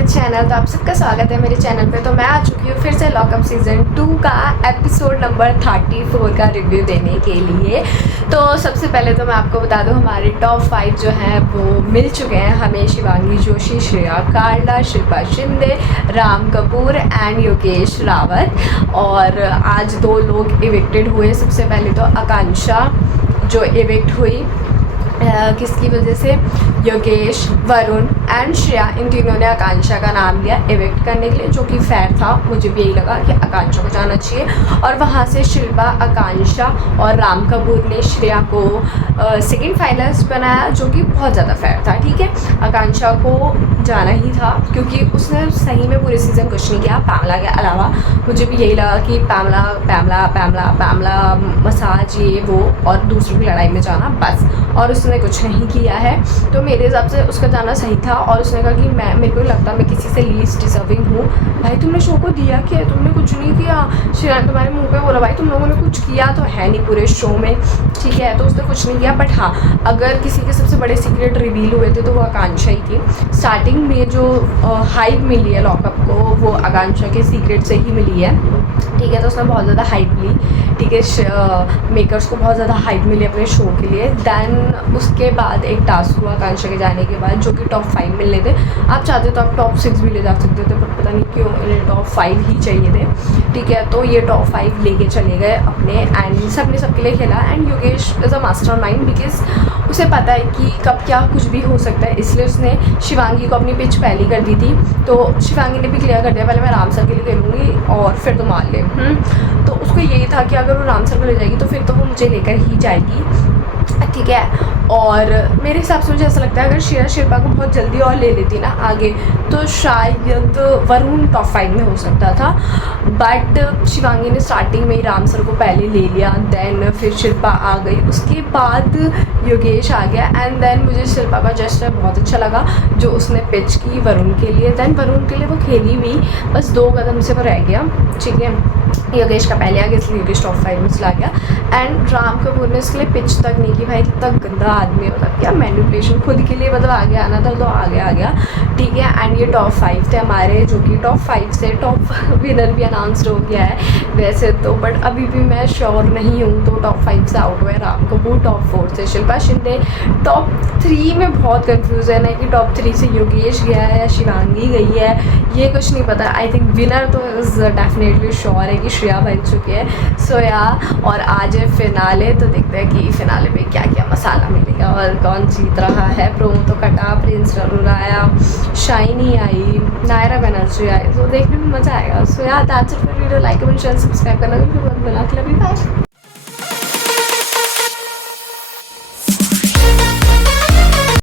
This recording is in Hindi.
My channel. तो आप सबका स्वागत है मेरे चैनल पे। तो मैं आ चुकी हूँ फिर से लॉकअप सीज़न 2 का एपिसोड नंबर 34 का रिव्यू देने के लिए। तो सबसे पहले तो मैं आपको बता दूँ हमारे टॉप 5 जो हैं वो मिल चुके हैं हमें। शिवांगी जोशी, श्रेया कार्ला, शिल्पा शिंदे, राम कपूर एंड योगेश रावत। और आज 2 लोग इविक्टेड हुए। सबसे पहले तो आकांक्षा जो इविक्ट हुई किसकी वजह से, योगेश, वरुण एंड श्रेया, इन तीनों ने आकांक्षा का नाम लिया इविक्ट करने के लिए, जो कि फेयर था। मुझे भी यही लगा कि आकांक्षा को जाना चाहिए। और वहाँ से शिल्पा, आकांक्षा और राम कपूर ने श्रेया को सेकंड फाइनलिस्ट बनाया, जो कि बहुत ज़्यादा फेयर था। ठीक है, आकांक्षा को जाना ही था क्योंकि उसने सही में पूरे सीज़न कुछ नहीं किया पैमला के अलावा। मुझे भी यही लगा कि पैमला पैमला पैमला पैमला मसाज ये वो और दूसरों की लड़ाई में जाना बस, और उसने कुछ नहीं किया है। तो मेरे हिसाब से उसका जाना सही था। और उसने कहा कि मेरे को लगता मैं किसी से लीस्ट डिजर्विंग हूँ। भाई तुमने शो को दिया क्या, तुमने कुछ नहीं किया। श्रेया तुम्हारे मुंह पे बोला भाई तुम लोगों ने कुछ किया तो है नहीं पूरे शो में, ठीक है। तो उसने कुछ नहीं किया। बट हाँ, अगर किसी के सबसे बड़े सीक्रेट रिवील हुए थे तो वो आकांक्षा ही थी। स्टार्टिंग में जो हाइप मिली है लॉकअप को, वो आकांक्षा के सीक्रेट से ही मिली है, ठीक है। तो उसने बहुत ज़्यादा हाइप ली, ठीक है। मेकर्स को बहुत ज़्यादा हाइप मिली अपने शो के लिए। दैन उसके बाद एक टास्क हुआ आकांक्षा के जाने के बाद, जो कि टॉप 5 मिलने थे। आप चाहते तो आप टॉप 6 भी ले जा सकते थे, बट पता नहीं क्यों इन्हें टॉप 5 ही चाहिए थे, ठीक है। तो ये टॉप 5 लेके चले गए अपने, एंड सब ने सबके लिए खेला। And Yogesh is a mastermind, because उसे पता है कि कब क्या कुछ भी हो सकता है, इसलिए उसने शिवांगी को अपनी पिच पहली कर दी थी। तो शिवांगी ने भी क्लियर कर दिया पहले मैं राम सर के लिए खेलूँगी और फिर तुम मान ले। तो उसको यही था कि अगर वो राम सर को ले जाएगी तो फिर तो वो मुझे लेकर ही जाएगी, ठीक है। और मेरे हिसाब से मुझे ऐसा लगता है अगर श्रेया शिल्पा को बहुत जल्दी और ले लेती ना आगे, तो शायद वरुण टॉप 5 में हो सकता था। बट शिवांगी ने स्टार्टिंग में ही राम सर को पहले ले लिया, देन फिर शिल्पा आ गई, उसके बाद योगेश आ गया। एंड देन मुझे शिल्पा का जेस्चर बहुत अच्छा लगा जो उसने पिच की वरुण के लिए। देन वरुण के लिए वो खेली भी, बस 2 कदम से वो रह गया, ठीक है। योगेश का पहले आ गया इसलिए योगेश टॉप 5 में चला गया। एंड राम कपूर ने इसके लिए पिच तक नहीं की। भाई कितना गंदा आदमी है, मतलब क्या मैनिपुलेशन, खुद के लिए मतलब आगे आना था तो आगे आ गया, ठीक है। एंड ये टॉप 5 थे हमारे, जो कि टॉप 5 से टॉप विनर भी अनाउंसड हो गया है वैसे तो, बट अभी भी मैं श्योर नहीं हूँ। तो टॉप 5 से आउट हुए राम कपूर, टॉप 4 से शिल्पा शिंदे, टॉप 3 में बहुत कन्फ्यूज़न है कि टॉप 3 से योगेश गया है या शिवांगी गई है, ये कुछ नहीं पता। आई थिंक विनर तो इज़ डेफिनेटली श्योर है कि श्रेया बन चुकी है। सो या, और आज है फिनाले, तो देखते हैं कि फिनाले में क्या क्या मसाला मिलेगा और कौन जीत रहा है। प्रोमो तो कटा, प्रिंस रनूर आया, शाइनी आई, नायरा बनर्जी आई, तो देखने में मज़ा आएगा। सो या that's it for video. Like comment share subscribe करना बिल्कुल मत भूलना। बाय।